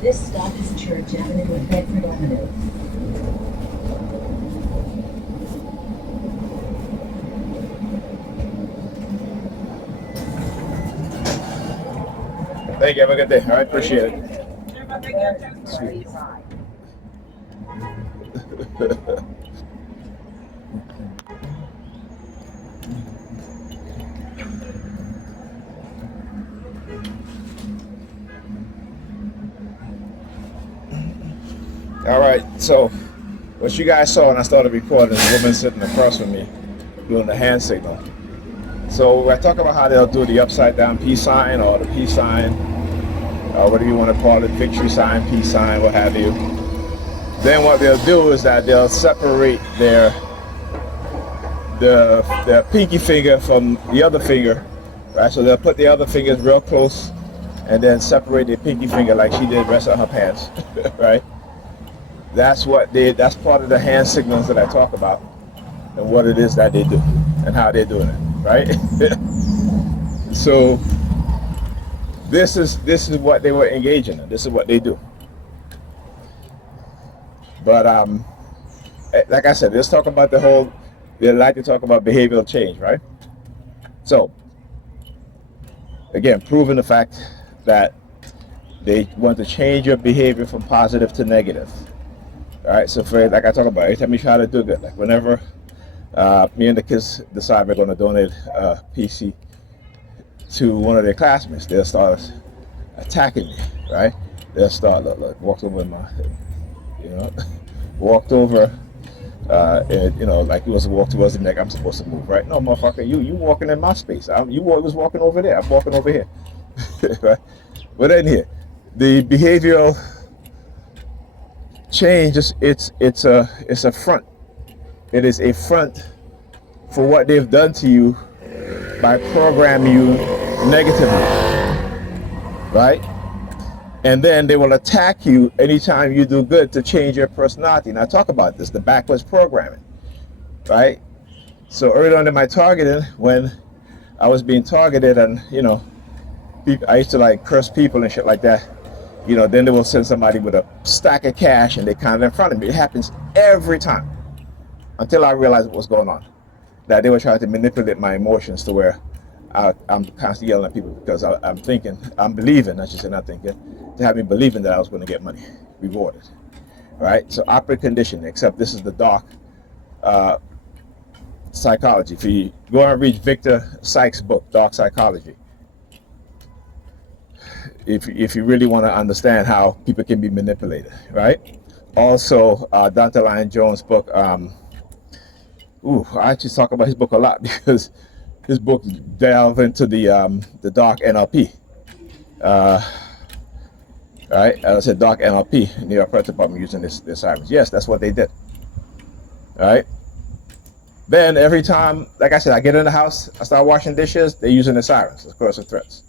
This stop is Church Avenue and Bedford Avenue. Thank you. Have a good day. All right, appreciate it. Sweet. All right, so what you guys saw when I started recording is a woman sitting across from me doing the hand signal. So I talk about how they'll do the upside down peace sign or the peace sign, or whatever you want to call it, victory sign, peace sign, what have you. Then what they'll do is that they'll separate their pinky finger from the other finger, right? So they'll put the other fingers real close and then separate the pinky finger like she did the rest of her pants, right? That's part of the hand signals that I talk about and what it is that they do and how they're doing it, right? So this is what they were engaging in. This is what they do. But like I said, let's talk about they like to talk about behavioral change, right? So again, proving the fact that they want to change your behavior from positive to negative. All right, so for like I talk about, every time you try to do good, like whenever me and the kids decide we're going to donate a PC to one of their classmates, they'll start attacking me, right? They'll start look walked over in my, walked over, and like he was to walk towards the neck. I'm supposed to move, right? No, motherfucker, you walking in my space. You was walking over there. I'm walking over here, right? But in here, the behavioral change it's a front. It is a front for what they've done to you by programming you negatively, right? And then they will attack you anytime you do good to change your personality. And I talk about this, the backwards programming, right? So early on in my targeting, when I was being targeted and I used to like curse people and shit like that, then they will send somebody with a stack of cash and they kind of in front of me. It happens every time until I realized what was going on. That they were trying to manipulate my emotions to where I'm constantly yelling at people because I'm believing, I should say not thinking, to have me believing that I was going to get money rewarded, right? So operant conditioning, except this is the dark psychology. If you go and read Victor Sykes' book, Dark Psychology, if you really want to understand how people can be manipulated, right? Also, Dr. Lyon Jones' book, I actually talk about his book a lot because his book delve into the dark NLP. Right? As I said, dark NLP, New York Police Department using this sirens. Yes, that's what they did. Right? Then every time, like I said, I get in the house, I start washing dishes, they're using the sirens, of course, the threats.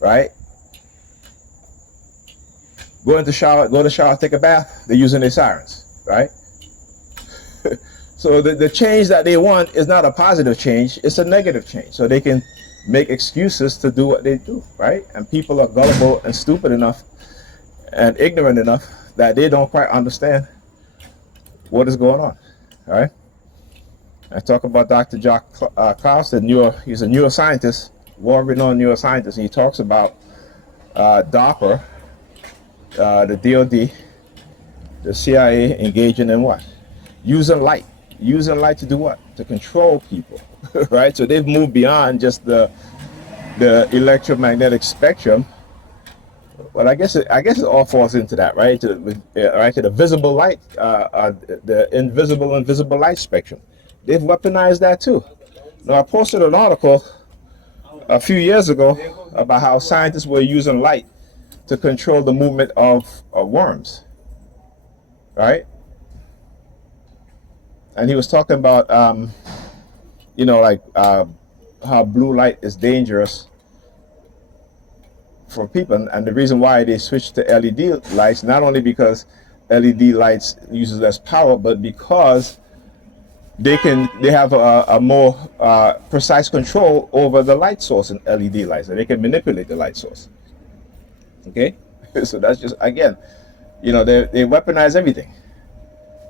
Right? Go to the shower, take a bath, they're using their sirens. Right? So the change that they want is not a positive change, it's a negative change. So they can make excuses to do what they do, right? And people are gullible and stupid enough and ignorant enough that they don't quite understand what is going on, all right? I talk about Dr. Jack Klaus, he's a neuroscientist, world-renowned neuroscientist, and he talks about DARPA, the DOD, the CIA engaging in what? Using light to do what? To control people, right? So they've moved beyond just the electromagnetic spectrum. Well, I guess it all falls into that, right? To the visible light, the invisible and visible light spectrum. They've weaponized that too. Now, I posted an article a few years ago about how scientists were using light to control the movement of worms, right? And he was talking about, how blue light is dangerous for people, and the reason why they switched to LED lights, not only because LED lights uses less power, but because they have a more precise control over the light source in LED lights, and they can manipulate the light source. Okay, So that's just, again, they weaponize everything.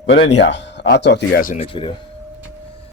But anyhow, I'll talk to you guys in the next video.